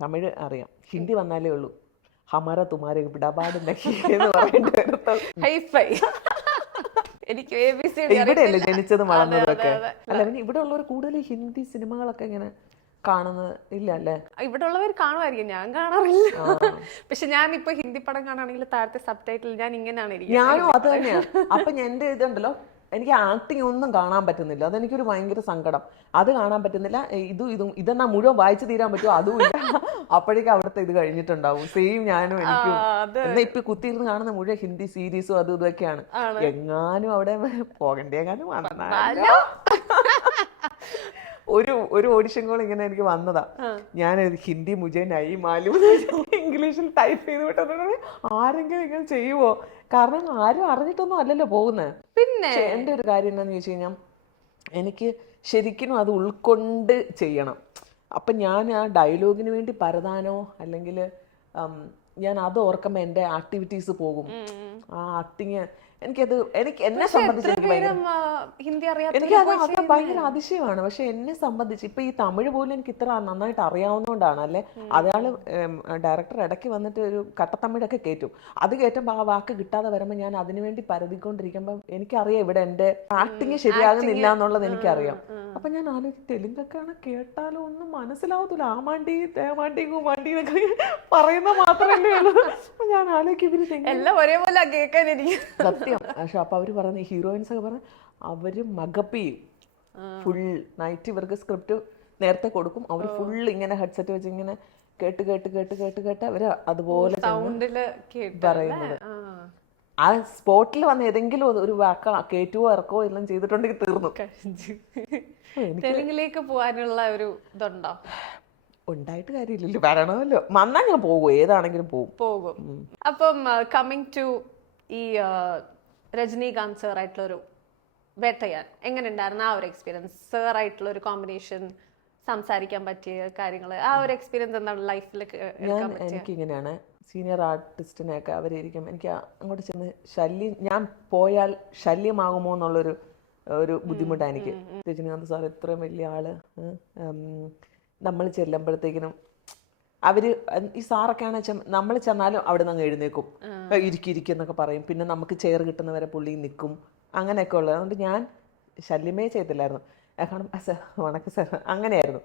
തമിഴ് അറിയാം, ഹിന്ദി വന്നാലേ ഉള്ളൂ ഹമാര തുമാരെ പിടപാട് നഹി എന്ന് പറയേണ്ടി വരത്തുള്ളൂ. ഹൈഫൈ. എനിക്ക് ഇവിടെയല്ലേ ജനിച്ചതും വളർന്നതൊക്കെ. അല്ല പിന്നെ ഇവിടെ ഉള്ളവർ കൂടുതൽ ഹിന്ദി സിനിമകളൊക്കെ ഇങ്ങനെ കാണുന്നത് ഇല്ല അല്ലേ? ഇവിടെ ഉള്ളവർ കാണുമായിരിക്കും, ഞാൻ കാണാറില്ല. പക്ഷെ ഞാൻ ഇപ്പൊ ഹിന്ദി പടം കാണാണെങ്കിൽ താഴത്തെ സബ് ടൈറ്റിൽ ഞാൻ ഇങ്ങനെയാണ് ഇരിക്കുന്നത്. ഞാനും അത് തന്നെയാണ്. അപ്പൊ എന്റെ ഇതുണ്ടല്ലോ, എനിക്ക് ആക്ടിങ് ഒന്നും കാണാൻ പറ്റുന്നില്ല. അതെനിക്കൊരു ഭയങ്കര സങ്കടം. അത് കാണാൻ പറ്റുന്നില്ല. ഇതെന്നാ മുഴുവൻ വായിച്ചു തീരാൻ പറ്റുമോ അതും ഇല്ല. അപ്പോഴേക്കും അവിടുത്തെ ഇത് കഴിഞ്ഞിട്ടുണ്ടാവും. സെയിം ഞാനും എനിക്കും. എന്നാ ഇപ്പൊ കുത്തിയിരുന്ന് കാണുന്ന മുഴുവൻ ഹിന്ദി സീരീസും അതും ഇതൊക്കെയാണ്. എങ്ങാനും അവിടെ പോകണ്ടേങ്ങാനും വന്നാലോ. ഒരു ഓഡിഷൻ കോൾ ഇങ്ങനെ എനിക്ക് വന്നതാ. ഞാൻ ഹിന്ദി മുജേ നൈ മാലൂം ഇംഗ്ലീഷിൽ ടൈപ്പ് ചെയ്ത് വിട്ടത്. ആരെങ്കിലും ഇങ്ങനെ ചെയ്യുവോ? കാരണം ആരും അറിഞ്ഞിട്ടൊന്നും അല്ലല്ലോ പോകുന്നത്. പിന്നെ എൻ്റെ ഒരു കാര്യം എന്താന്ന് ചോദിച്ചു കഴിഞ്ഞാൽ, എനിക്ക് ശരിക്കും അത് ഉൾക്കൊണ്ട് ചെയ്യണം. അപ്പം ഞാൻ ആ ഡയലോഗിന് വേണ്ടി പരതാനോ അല്ലെങ്കിൽ ഞാൻ അത് ഓർക്കുമ്പോൾ എൻ്റെ ആക്ടിവിറ്റീസ് പോകും. ആ ആക്ടിങ് എനിക്ക് എന്നെ സംബന്ധിച്ച് അത് ഭയങ്കര അതിശയമാണ്. പക്ഷെ എന്നെ സംബന്ധിച്ച് ഇപ്പൊ ഈ തമിഴ് പോലും എനിക്ക് ഇത്ര നന്നായിട്ട് അറിയാവുന്നതുകൊണ്ടാണ് അല്ലെ. അയാള് ഡയറക്ടർ ഇടയ്ക്ക് വന്നിട്ട് ഒരു കട്ടത്തമിഴൊക്കെ കയറ്റും. അത് കയറ്റുമ്പോൾ ആ വാക്ക് കിട്ടാതെ വരുമ്പോൾ ഞാൻ അതിനുവേണ്ടി പരതിക്കൊണ്ടിരിക്കുമ്പോൾ എനിക്കറിയാം ഇവിടെ എന്റെ ആക്ടിങ് ശരിയാകുന്നില്ല എന്നുള്ളത് എനിക്കറിയാം. അപ്പൊ ഞാൻ ആലോചിക്കും, തെലുങ്കൊക്കെയാണ് കേട്ടാലും ഒന്നും മനസ്സിലാവത്തില്ല. ആമാണ്ടി തേമാണ്ടി കുമാണ്ടി എന്നൊക്കെ പറയുന്ന മാത്രമല്ലേ ഉള്ളൂ. അപ്പൊ ഞാൻ ആലോചിക്കും എല്ലാം ഒരേപോലെ കേൾക്കാനിരിക്കും. സത്യം. പക്ഷെ അപ്പൊ അവര് പറയുന്ന ഹീറോയിൻസ് ഒക്കെ പറഞ്ഞ അവര് മകപ്പ് ചെയ്യും. ഫുൾ നൈറ്റ് ഇവർക്ക് സ്ക്രിപ്റ്റ് നേരത്തെ കൊടുക്കും. അവർ ഫുൾ ഇങ്ങനെ ഹെഡ്സെറ്റ് വെച്ച് ഇങ്ങനെ കേട്ട് കേട്ട് കേട്ട് കേട്ട് കേട്ട് അവര് അതുപോലെ പറയുന്നത്. ആ സ്പോട്ടിൽ വന്ന് ഏതെങ്കിലും ഒരു വാക്ക കയറ്റുവോ ഇറക്കോ എല്ലാം ചെയ്തിട്ടുണ്ടെങ്കിൽ തീർന്നു. തെലുങ്കിലേക്ക് പോകാനുള്ള ഒരു ഇതുണ്ടോ? ഉണ്ടായിട്ട് കാര്യമില്ലല്ലോ, വരണമല്ലോ. വന്നാൽ ഞാൻ പോകും, ഏതാണെങ്കിലും പോകും. അപ്പം കമ്മിങ് ടു ഈ രജനീകാന്ത് സാർ ആയിട്ടുള്ളൊരു വേട്ടയാൻ, എങ്ങനെ ഉണ്ടായിരുന്നു ആ ഒരു എക്സ്പീരിയൻസ്? സാർ ആയിട്ടുള്ള ഒരു കോമ്പിനേഷൻ, സംസാരിക്കാൻ പറ്റിയ കാര്യങ്ങൾ, ആ ഒരു എക്സ്പീരിയൻസ് എന്താണ് ലൈഫിൽ? എനിക്കിങ്ങനെയാണ്, സീനിയർ ആർട്ടിസ്റ്റിനെയൊക്കെ അവരിക്കും എനിക്ക് അങ്ങോട്ട് ചെന്ന് ഞാൻ പോയാൽ ശല്യമാകുമോ എന്നുള്ളൊരു ബുദ്ധിമുട്ടാണ് എനിക്ക്. രജനീകാന്ത് സാർ ഇത്രയും വലിയ ആള്, നമ്മൾ ചെല്ലുമ്പോഴത്തേക്കിനും അവര് ഈ സാറൊക്കെയാണ് നമ്മൾ ചെന്നാലും അവിടെ നിന്ന് എഴുന്നേക്കും, ഇരിക്കുന്നൊക്കെ പറയും. പിന്നെ നമുക്ക് ചെയർ കിട്ടുന്നവരെ പുള്ളി നിൽക്കും, അങ്ങനെയൊക്കെ ഉള്ളത്. അതുകൊണ്ട് ഞാൻ ശല്യമേ ചെയ്തില്ലായിരുന്നു. കാരണം സാർ വണക്കം സാർ അങ്ങനെയായിരുന്നു.